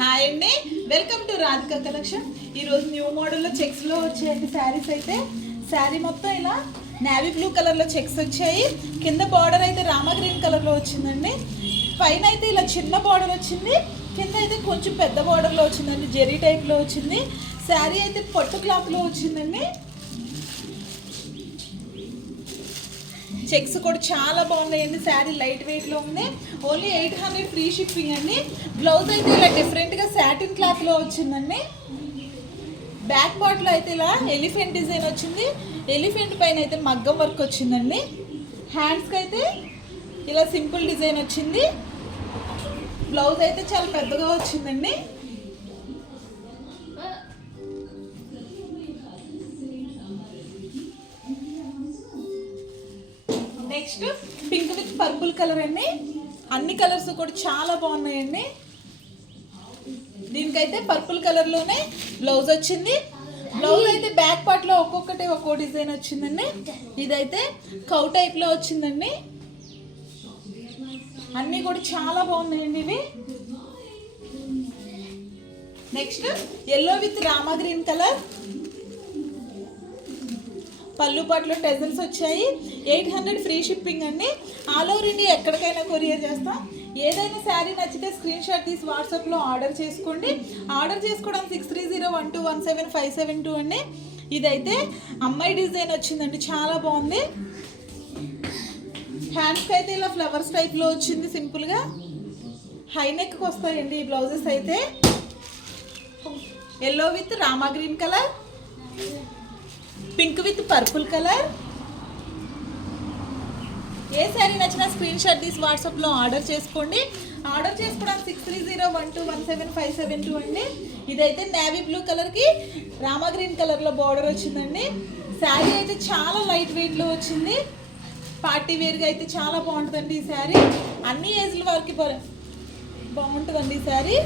Hi అండి, welcome to Radhika collection. ఈరోజు new మోడల్లో చెక్స్లో వచ్చాయండి శారీస్. అయితే శారీ మొత్తం ఇలా నేవీ బ్లూ కలర్లో చెక్స్ వచ్చాయి. కింద బార్డర్ అయితే రామా గ్రీన్ కలర్లో వచ్చిందండి. పైన అయితే ఇలా చిన్న బార్డర్ వచ్చింది, కింద అయితే కొంచెం పెద్ద బార్డర్లో వచ్చిందండి. జెరీ టైప్లో వచ్చింది. శారీ అయితే పట్టు క్లాత్లో వచ్చిందండి. చెక్స్ కూడా చాలా బాగున్నాయండి. శారీ లైట్ వెయిట్లో ఉంది. ఓన్లీ 800 ఫ్రీ షిప్పింగ్ అండి. బ్లౌజ్ అయితే ఇలా డిఫరెంట్గా సాటిన్ క్లాత్లో వచ్చిందండి. బ్యాక్ పార్ట్లో అయితే ఇలా ఎలిఫెంట్ డిజైన్ వచ్చింది. ఎలిఫెంట్ పైన అయితే మగ్గం వర్క్ వచ్చిందండి. హ్యాండ్స్కి అయితే ఇలా సింపుల్ డిజైన్ వచ్చింది. బ్లౌజ్ అయితే చాలా పెద్దగా వచ్చిందండి. Next pink with purple colour అండి. అన్ని కలర్స్ కూడా చాలా బాగున్నాయండి. దీనికైతే పర్పుల్ కలర్లోనే బ్లౌజ్ వచ్చింది. బ్లౌజ్ అయితే బ్యాక్ పార్ట్లో ఒక్కొక్కటి ఒక్కో డిజైన్ వచ్చిందండి. ఇదైతే కౌ టైప్లో వచ్చిందండి. అన్నీ కూడా చాలా బాగున్నాయండి ఇవి. Next yellow with rama green colour. పళ్ళు పాటలో టెజల్స్ వచ్చాయి. 800 ఫ్రీ షిప్పింగ్ అండి. ఆల్ ఓవర్ ఇండియా ఎక్కడికైనా కొరియర్ చేస్తాం. ఏదైనా శారీ నచ్చితే స్క్రీన్ షాట్ తీసి వాట్సాప్లో ఆర్డర్ చేసుకోండి. ఆర్డర్ చేసుకోవడానికి 6301217572 అండి. ఇదైతే అమ్మాయి డిజైన్ వచ్చిందండి, చాలా బాగుంది. హ్యాండ్స్కి అయితే ఇలా ఫ్లవర్స్ టైప్లో వచ్చింది. సింపుల్గా హై నెక్కి వస్తాయండి ఈ బ్లౌజెస్. అయితే yellow with rama green colour, pink with purple colour. ఏ శారీ నచ్చినా స్క్రీన్ షాట్ తీసి వాట్సాప్లో ఆర్డర్ చేసుకోండి. ఆర్డర్ చేసుకోవడానికి 6301217572 అండి. ఇదైతే నేవీ బ్లూ కలర్కి రామా గ్రీన్ కలర్లో బార్డర్ వచ్చిందండి. శారీ అయితే చాలా లైట్ వెయిట్లో వచ్చింది. పార్టీ వేర్గా అయితే చాలా బాగుంటుందండి ఈ శారీ. అన్ని ఏజ్ల వారికి బాగుంటుందండి ఈ శారీ.